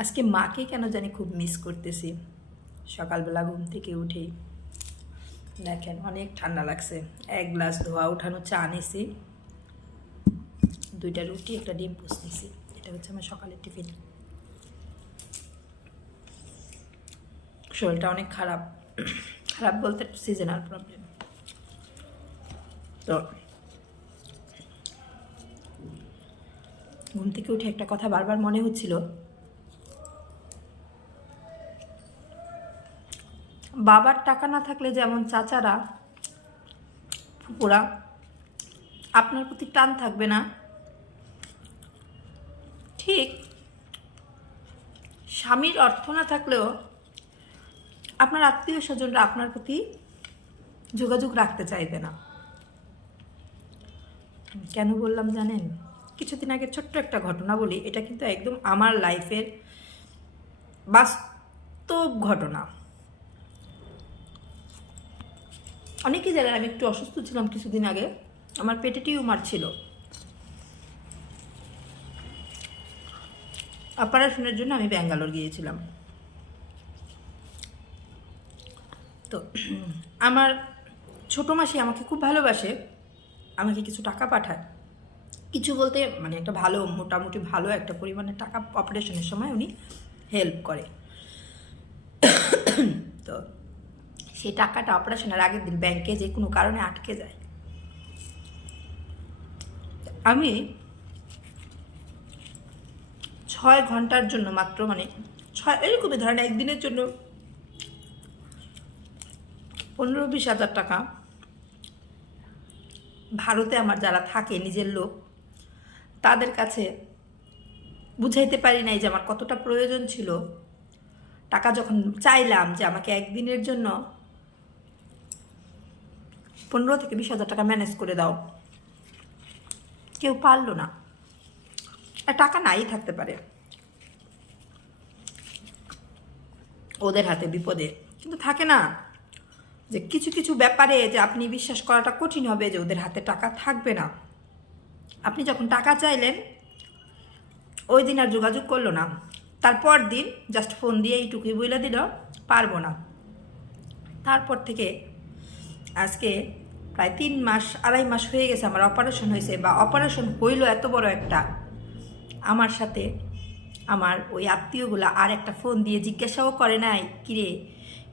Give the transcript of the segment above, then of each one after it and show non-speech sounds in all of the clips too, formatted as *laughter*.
আজকে মাকে কেন জানি খুব মিস করতেছি। সকালবেলা ঘুম থেকে উঠেই দেখেন, অনেক ঠান্ডা লাগছে। এক গ্লাস ধোয়া উঠানো চা নিছি। দুইটা রুটি, একটা ডিম পোস নিছি। এটা হচ্ছে আমার সকালের টিফিন। শরীরটা অনেক খারাপ। খারাপ বলতে সিজনাল প্রবলেম তো ঘুম থেকে উঠে একটা কথা বারবার মনে হচ্ছিল। বাবার টাকা না থাকলে যেমন চাচারা ফুপুরা আপনার প্রতি টান থাকবে না। ঠিক স্বামীর অর্থ না থাকলেও আপনার আত্মীয় স্বজনরা আপনার প্রতি যোগাযোগ রাখতে চাইবে না। কেন বললাম জানেন? কিছুদিন আগে ছোট্ট একটা ঘটনা বলি, এটা কিন্তু একদম আমার লাইফের বাস্তব ঘটনা। অনেকেই জানেন আমি একটু অসুস্থ ছিলাম কিছুদিন আগে। আমার পেটে টিউমার ছিল। অপারেশনের জন্য আমি ব্যাঙ্গালোর গিয়েছিলাম। তো আমার ছোটো মাসি আমাকে খুব ভালোবাসে, আমাকে কিছু টাকা পাঠায়। কিছু বলতে মানে একটা ভালো, মোটামুটি ভালো একটা পরিমাণে টাকা অপারেশনের সময় উনি হেল্প করে। তো সেই টাকাটা অপারেশনের আগের দিন ব্যাংকে যে কোনো কারণে আটকে যায়। আমি ছয় ঘণ্টার জন্য মাত্র মানে ছয় এরকমই ধরেন একদিনের জন্য পনেরো বিশ হাজার টাকা ভারতে আমার যারা থাকে নিজের লোক, তাদের কাছে বুঝাইতে পারি নাই যে আমার কতটা প্রয়োজন ছিল। টাকা যখন চাইলাম যে আমাকে একদিনের জন্য পনেরো থেকে বিশ হাজার টাকা ম্যানেজ করে দাও। কেউ পারল না। টাকা নাই থাকতে পারে। ওদের হাতে বিপদে। কিন্তু থাকে না যে কিছু কিছু ব্যাপারে যে আপনি বিশ্বাস করাটা কঠিন হবে যে ওদের হাতে টাকা থাকবে না। আপনি যখন টাকা চাইলেন, ওই দিন আর যোগাযোগ করল না। তারপর দিন জাস্ট ফোন দিয়ে এইটুকুই বলে দিল, পারব না। তারপর থেকে আজকে প্রায় তিন মাস, আড়াই মাস হয়ে গেছে আমার অপারেশন হয়েছে বা অপারেশন হইল এত বড় একটা। আমার সাথে আমার ওই আত্মীয়গুলো আর একটা ফোন দিয়ে জিজ্ঞাসাও করে নাই, কিরে,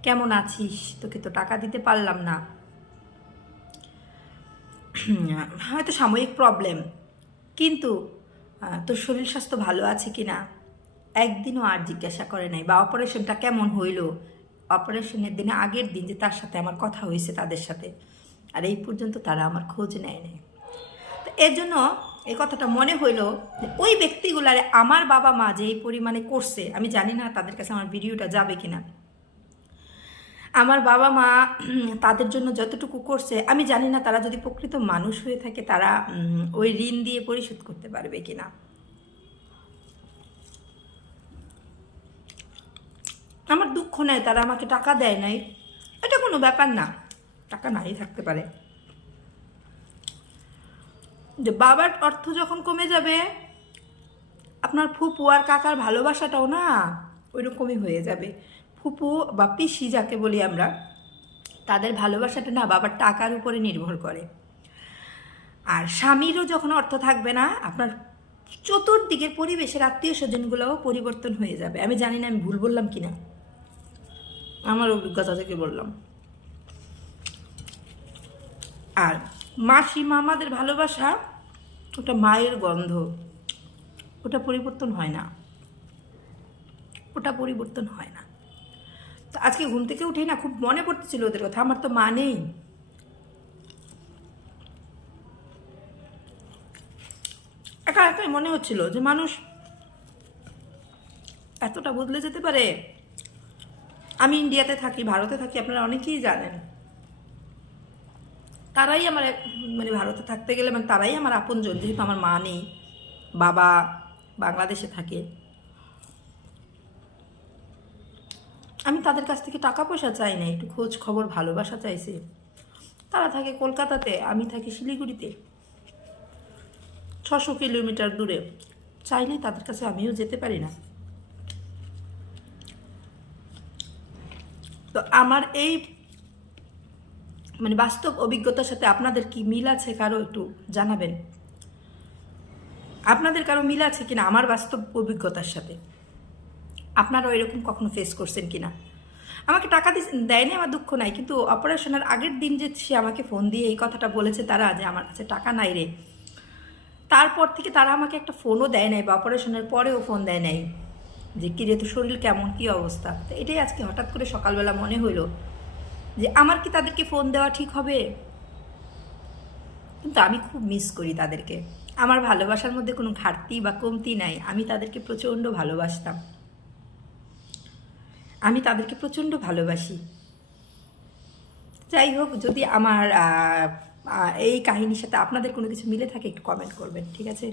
কেমন আছিস? তোকে তো টাকা দিতে পারলাম না। *clears throat* হয়তো সাময়িক প্রবলেম কিন্তু তোর শরীর স্বাস্থ্য ভালো আছে কি না? একদিনও আর জিজ্ঞাসা করে নাই, বা অপারেশনটা কেমন হইল? অপারেশনের দিনে আগের দিন যে তার সাথে আমার কথা হয়েছে তাদের সাথে। আর এই পর্যন্ত তারা আমার খোঁজ নেয় নাই তো এর জন্য এই কথাটা মনে হইল যে ওই ব্যক্তিগুলারে আমার বাবা মা যে এই পরিমাণে করছে, আমি জানি না তাদের কাছে আমার ভিডিওটা যাবে কিনা। আমার বাবা মা তাদের জন্য যতটুকু করছে, আমি জানি না তারা যদি প্রকৃত মানুষ হয়ে থাকে তারা ওই ঋণ দিয়ে পরিশোধ করতে পারবে কিনা। আমার দুঃখ নেই, তারা আমাকে টাকা দেয় নাই। এটা কোনো ব্যাপার না। টাকা নাই থাকতে পারে। যে বাবার অর্থ যখন কমে যাবে, আপনার ফুপু আর কাকার ভালোবাসাটাও না ওইরকমই হয়ে যাবে। ফুপু বা পিসি যাকে বলি আমরা, তাদের ভালোবাসাটা না বাবার টাকার উপরে নির্ভর করে। আর স্বামীরও যখন অর্থ থাকবে না, আপনার চতুর্দিকের পরিবেশের আত্মীয় স্বজনগুলোও পরিবর্তন হয়ে যাবে। আমি জানি না, আমি ভুল বললাম কিনা? আমার অভিজ্ঞতা থেকে বললাম। আর মাসি মামাদের ভালোবাসা ওটা মায়ের গন্ধ। ওটা পরিবর্তন হয় না। ওটা পরিবর্তন হয় না। তো আজকে ঘুম থেকে উঠেই না খুব মনে পড়তেছিল ওদের কথা, আমার তো মা নেই। একা একাই মনে হচ্ছিল যে মানুষ এতটা বদলে যেতে পারে। আমি ইন্ডিয়াতে থাকি, ভারতে থাকি, আপনারা অনেকেই জানেন। তারাই আমার মানে ভারতে থাকতে গেলে মানে তারাই আমার আপনজন, যেহেতু আমার মা নেই, বাবা বাংলাদেশে থাকে। আমি তাদের কাছ থেকে টাকা পয়সা চাই না, একটু খোঁজ খবর ভালোবাসা চাইছে। তারা থাকে কলকাতাতে, আমি থাকি শিলিগুড়িতে। ছশো কিলোমিটার দূরে। চাইলে তাদের কাছে আমিও যেতে পারি না। তো আমার এই মানে বাস্তব অভিজ্ঞতার সাথে আপনাদের কি মিল আছে কারও একটু জানাবেন? আপনাদের কারও মিল আছে কিনা আমার বাস্তব অভিজ্ঞতার সাথে? আপনারাও এরকম কখনো ফেস করছেন কিনা? আমাকে টাকা দেয়নি আমার দুঃখ নাই, কিন্তু অপারেশনের আগের দিন যে সে আমাকে ফোন দিয়ে এই কথাটা বলেছে তারা যে আমার কাছে টাকা নাই রে। তারপর থেকে তারা আমাকে একটা ফোনও দেয় নাই বা অপারেশনের পরেও ফোন দেয় নাই। যে কি তোর শরীর কেমন? কি অবস্থা? এটাই আজকে হঠাৎ করে সকালবেলা মনে হইল। যে আমার কি তাদেরকে ফোন দেওয়া ঠিক হবে? কিন্তু আমি খুব মিস করি তাদেরকে। আমার ভালোবাসার মধ্যে কোনো ঘাটতি বা কমতি নাই। আমি তাদেরকে প্রচণ্ড ভালোবাসতাম। আমি তাদেরকে প্রচণ্ড ভালোবাসি। যাই হোক, যদি আমার এই কাহিনীর সাথে আপনাদের কোনো কিছু মিলে থাকে, একটু কমেন্ট করবেন, ঠিক আছে?